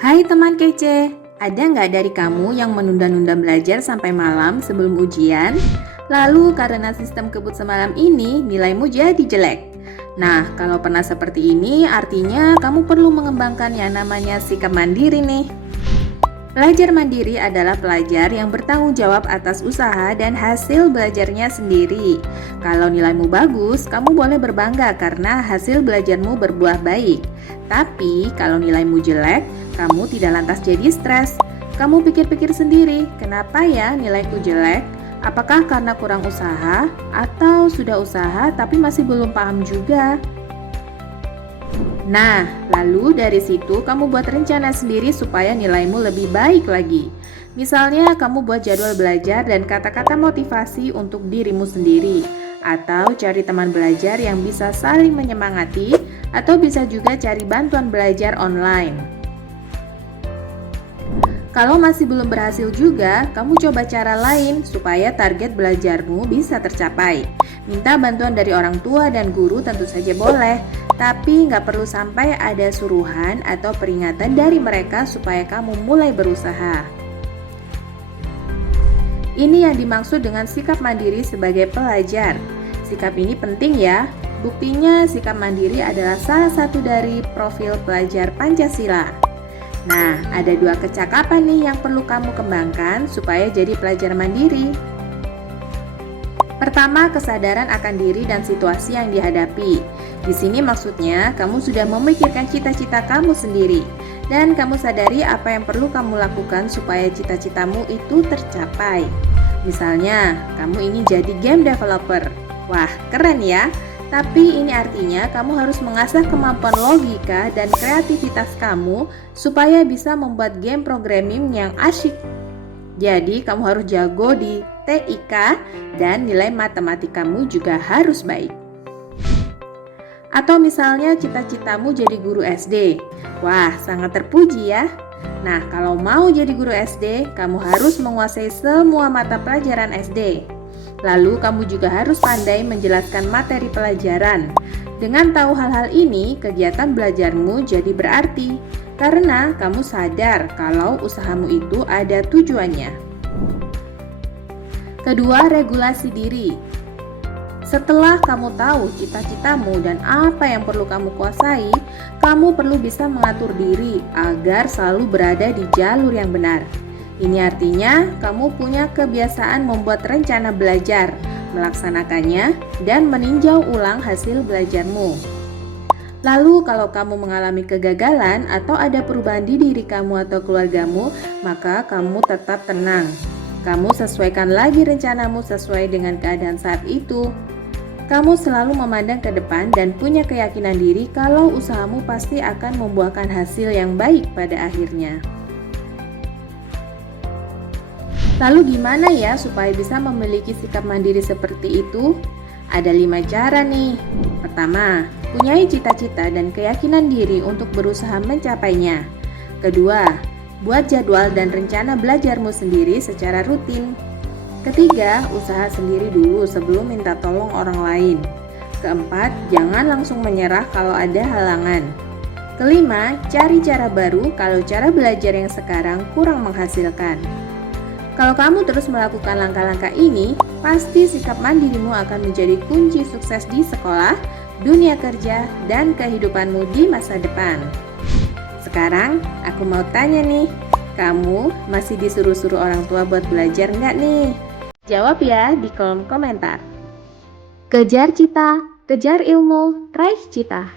Hai teman kece, ada nggak dari kamu yang menunda-nunda belajar sampai malam sebelum ujian? Lalu karena sistem kebut semalam ini nilaimu jadi jelek. Nah, kalau pernah seperti ini artinya kamu perlu mengembangkan yang namanya sikap mandiri nih. Pelajar mandiri adalah pelajar yang bertanggung jawab atas usaha dan hasil belajarnya sendiri. Kalau nilaimu bagus, kamu boleh berbangga karena hasil belajarmu berbuah baik. Tapi kalau nilaimu jelek, kamu tidak lantas jadi stres. Kamu pikir-pikir sendiri, kenapa ya nilaiku jelek? Apakah karena kurang usaha atau sudah usaha tapi masih belum paham juga? Nah, lalu dari situ kamu buat rencana sendiri supaya nilaimu lebih baik lagi. Misalnya kamu buat jadwal belajar dan kata-kata motivasi untuk dirimu sendiri. Atau cari teman belajar yang bisa saling menyemangati, atau bisa juga cari bantuan belajar online. Kalau masih belum berhasil juga, kamu coba cara lain supaya target belajarmu bisa tercapai. Minta bantuan dari orang tua dan guru tentu saja boleh, tapi nggak perlu sampai ada suruhan atau peringatan dari mereka supaya kamu mulai berusaha. Ini yang dimaksud dengan sikap mandiri sebagai pelajar. Sikap ini penting ya. Buktinya sikap mandiri adalah salah satu dari profil pelajar Pancasila. Nah, ada dua kecakapan nih yang perlu kamu kembangkan supaya jadi pelajar mandiri. Pertama, kesadaran akan diri dan situasi yang dihadapi. Di sini maksudnya, kamu sudah memikirkan cita-cita kamu sendiri dan kamu sadari apa yang perlu kamu lakukan supaya cita-citamu itu tercapai. Misalnya, kamu ingin jadi game developer. Wah, keren ya! Tapi ini artinya kamu harus mengasah kemampuan logika dan kreativitas kamu supaya bisa membuat game programming yang asyik. Jadi kamu harus jago di TIK dan nilai matematikamu juga harus baik. Atau misalnya cita-citamu jadi guru SD. Wah, sangat terpuji ya. Nah, kalau mau jadi guru SD, kamu harus menguasai semua mata pelajaran SD. Lalu kamu juga harus pandai menjelaskan materi pelajaran. Dengan tahu hal-hal ini, kegiatan belajarmu jadi berarti karena kamu sadar kalau usahamu itu ada tujuannya. Kedua, regulasi diri. Setelah kamu tahu cita-citamu dan apa yang perlu kamu kuasai, kamu perlu bisa mengatur diri agar selalu berada di jalur yang benar. Ini artinya kamu punya kebiasaan membuat rencana belajar, melaksanakannya, dan meninjau ulang hasil belajarmu. Lalu kalau kamu mengalami kegagalan atau ada perubahan di diri kamu atau keluargamu, maka kamu tetap tenang. Kamu sesuaikan lagi rencanamu sesuai dengan keadaan saat itu. Kamu selalu memandang ke depan dan punya keyakinan diri kalau usahamu pasti akan membuahkan hasil yang baik pada akhirnya. Lalu gimana ya supaya bisa memiliki sikap mandiri seperti itu? Ada 5 cara nih. Pertama, punyai cita-cita dan keyakinan diri untuk berusaha mencapainya. Kedua, buat jadwal dan rencana belajarmu sendiri secara rutin. Ketiga, usaha sendiri dulu sebelum minta tolong orang lain. Keempat, jangan langsung menyerah kalau ada halangan. Kelima, cari cara baru kalau cara belajar yang sekarang kurang menghasilkan. Kalau kamu terus melakukan langkah-langkah ini, pasti sikap mandirimu akan menjadi kunci sukses di sekolah, dunia kerja, dan kehidupanmu di masa depan. Sekarang, aku mau tanya nih, kamu masih disuruh-suruh orang tua buat belajar nggak nih? Jawab ya di kolom komentar. Kejar cita, kejar ilmu, raih cita.